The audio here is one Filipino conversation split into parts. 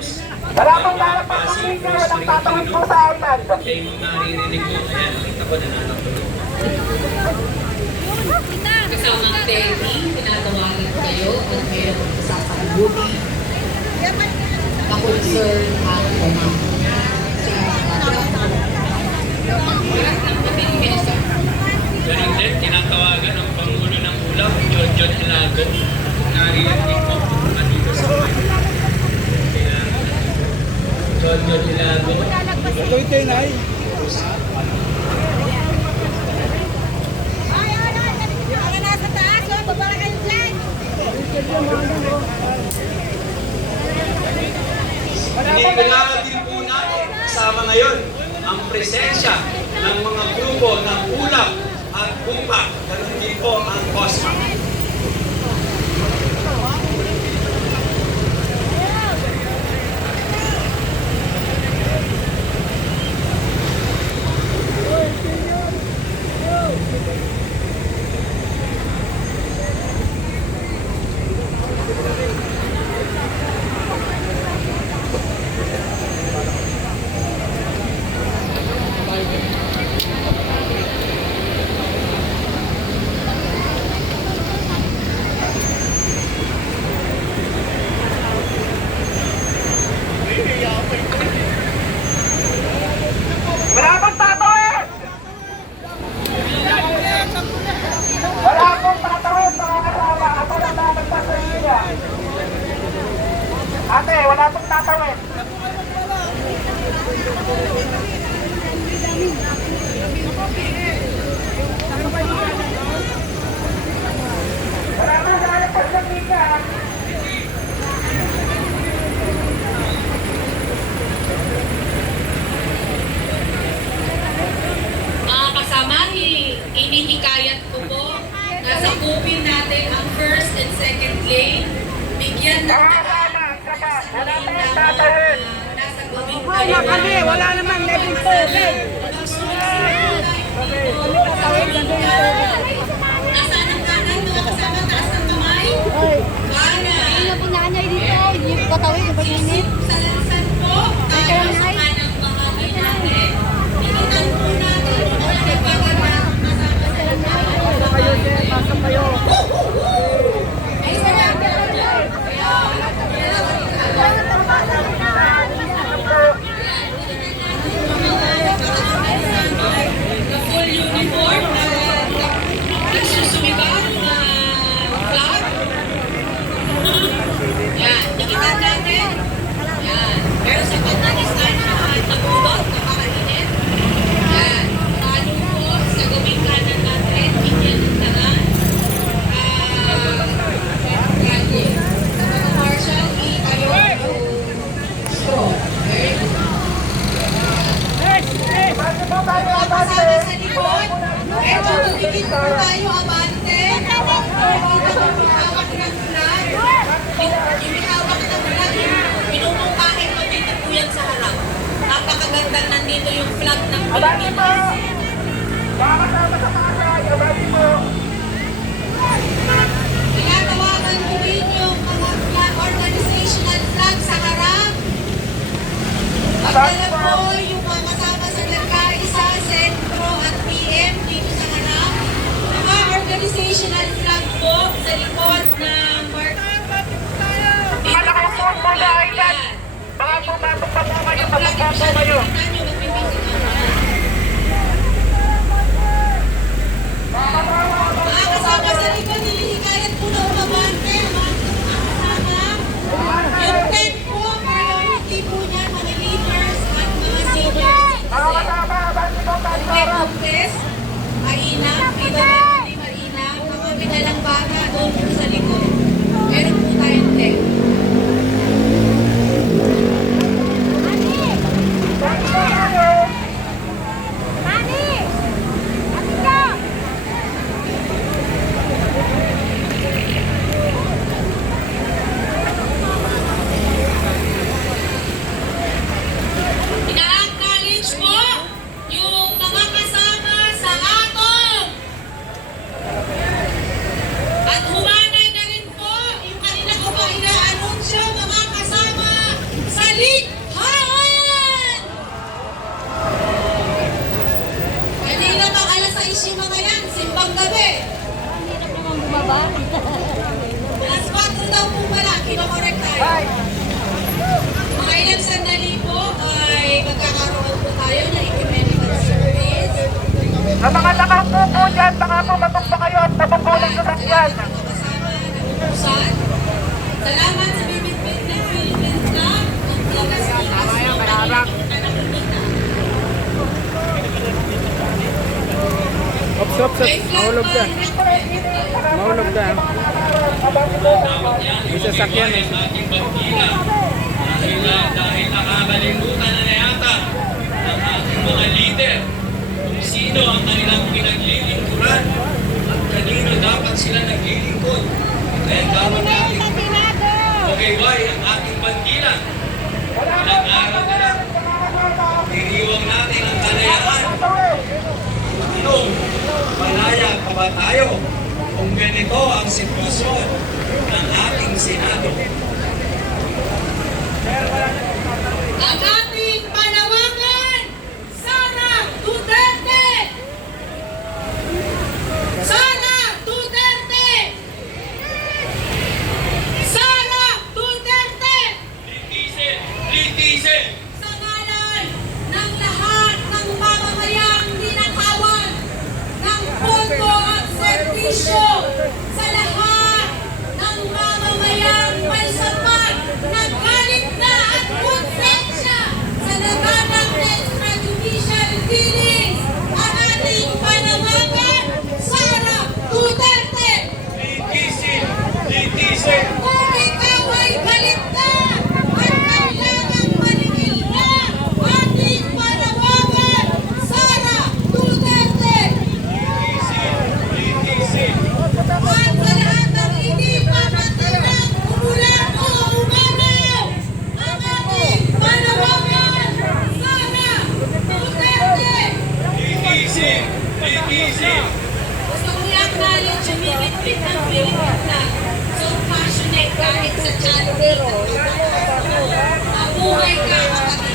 Tapos, Wala pong lalap ang pamilya, walang tatawid po sa island. siya yung naririnig ko. Ayan, nakita ko nananapulog. Kasamang Teddy, tinatawagan kayo at mayroong sasalubi. Ka-concern ang kumang. Ganun din, tinatawagan ng Pangulo ng Ulap, John Hilago. Naririnig ko dito sa Manila. Kaya, John Hilago. Ito'y tenay. Kailangan din po natin kasama ngayon ang presensya ng mga grupo ng Ulap at Bumpa. Ganun din po ang COSMA. Wala pong tatawid! Wala pong tatawid mga kasama. Ako lang dapat pa sa inyo. Ate, wala pong tatawid. Wala pong lalap pa sa inyo. Mga kasama, inihikayat ko po na sakupin natin ang first and second lane. Bigyan ng Wala pong tatawid. nasa gawing Wala kami, wala naman level tubig. Nasaan ang kanan mga kasama? Taas ng kamay? Kanan. Ano po nanay dito? Yung patawid, yung pag-init. Sa lansan po, tayo sa kanang bahagi natin. Initan po natin yung mga nagpapanak kasama sa lansan. Kayo, sir, pasok kayo. Ay, salamat. The full uniform na nagsusumikap na flag. Yan, nakita natin. Yan. Pero sa pagkakistan na nagudot, napakainit. Yan. Talo po sa gawing kanan natin. Inyan ang daan. Gago. Sa mga marshal, tayo. So, very good. Kasama sa likod. Eto, tumigil po tayo, abante. Dito po may hawak ng flag. Yung may hawak ng flag, pinupungkahin ko dito po yan sa harap. Napakaganda nandito yung flag ng Pilipinas. Mga kasama sa mga abati po. Tinatawagan ko din yung mga flag, organizational flag sa harap. Pagdala po yung mga kasama sa Nagkaisa, Sentro at PM dito sa harap. Mga organizational flag po sa likod ng mark. Mga nakapot po na island. Mga pumasok pa po kayo, kapag po kayo. Mga kasama sa likod, nilihikayat po na umabante. Mga kasama. Yung tent po, priority po niya, mga leaders at mga seniors. Mga kasama, abati po tayo. Pagkakupes, Marina, PWD Marina, mga pinalang bata doon po sa likod. Meron po tayong tent. po dyan, baka po matumba kayo at matumbulan sa sakyan. Utusan. Salamat sa Bibit-Bit ng Philippine Club. Ops, ops, ops. Mahulog ka. Mahulog ka. May sasakyan eh. Ating bandila. Dahil nakakalimutan na yata ng ating mga leader kung sino ang kanilang pinaglilingkuran at kanino dapat sila naglilingkod. Kaya dapat natin pagayway ang ating bandila. Ilang araw na lang, iniwang natin ang kalayaan. Anong malaya pa ba tayo kung ganito ang sitwasyon ng ating Senado? Ang ating panawagan, Sara Duterte! Sara Duterte! Sara Duterte! Litisin! Litisin! Sa ngalan ng lahat ng mamamayang ninakawan ng pondo at serbisyo, sa lahat ng mamamayang may sapat na galit na at konsensya sa laganang extrajudicial dealings, ang ating panawagan, Sara Duterte! Litisin! Litisin! Kung ikaw ay galit na at kailangang manigil na, ating panawagan, Sara Duterte! Litisin! At sa lahat ng hindi papatirang umulan o umaraw, ang ating panawagan, Sara Duterte! Litisin! Litisin! Gusto ko i-acknowledge yung bibit-bit ng Philippine Flag. So passionate kahit sa charity. Mabuhay ka, kapatid.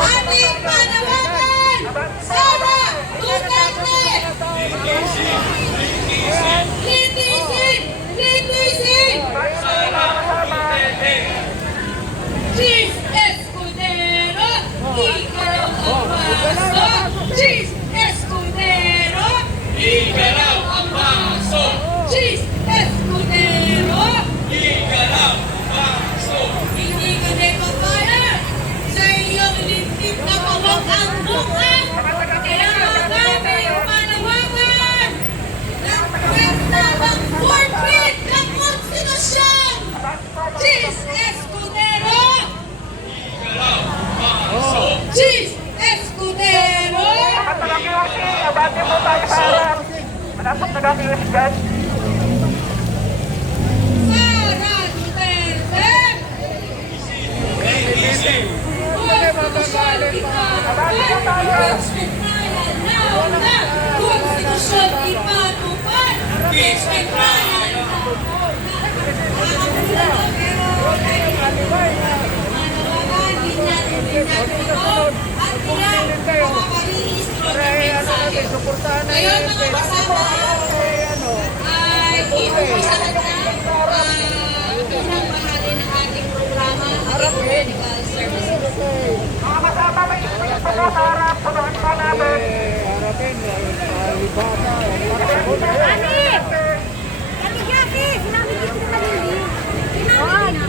Ating panawagan, Sara Duterte! Litisin! Litisin! Litisin! Litisin! Sara Duterte! Cheese Escudero! Ikaw ang paso! Cheese Escudero! Igalaw ang baso! Cheese Escudero! Igalaw ang baso! Hindi ka nagpapayag sa iyong lintik na pawag ang mukha! Kaya magamit panawagan ng pwesta ng forfeit ng konstitusyon! Cheese Escudero! Igalaw ang baso! Cheese Escudero! Nag-iusi, abati mo tayo sa harap. Malapot nag-iusi dyan. Sara Duterte! Litisin! Konstitusyon ipatupad! Konstitusyonal na! Konstitusyon ipatupad! Konstitusyonal na! Manawagan din natin ito at ilang makaparehistro ng mensahe. Ngayon mga kasama ay inuusahan na unang bahagi ng ating programa, ating medical services. Mga kasama, may ispit po sa harap. Punuhin po namin. Harapin. Alibaba. Ani! Kami kasi! Sinabi dito na malili. Sinabi na.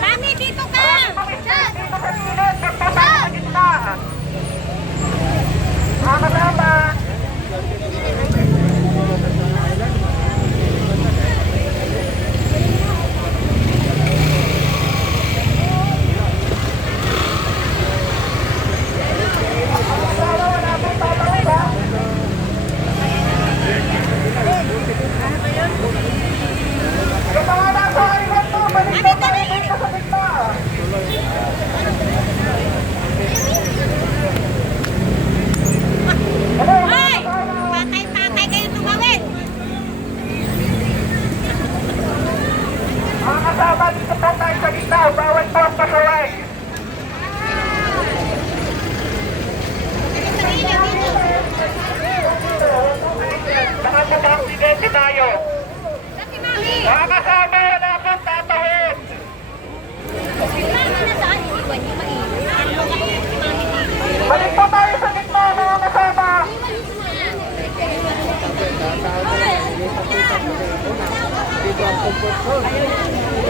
Kami dito ka! Dito sa gilid, tapos sa gitna. Mga kasama, comfort zone.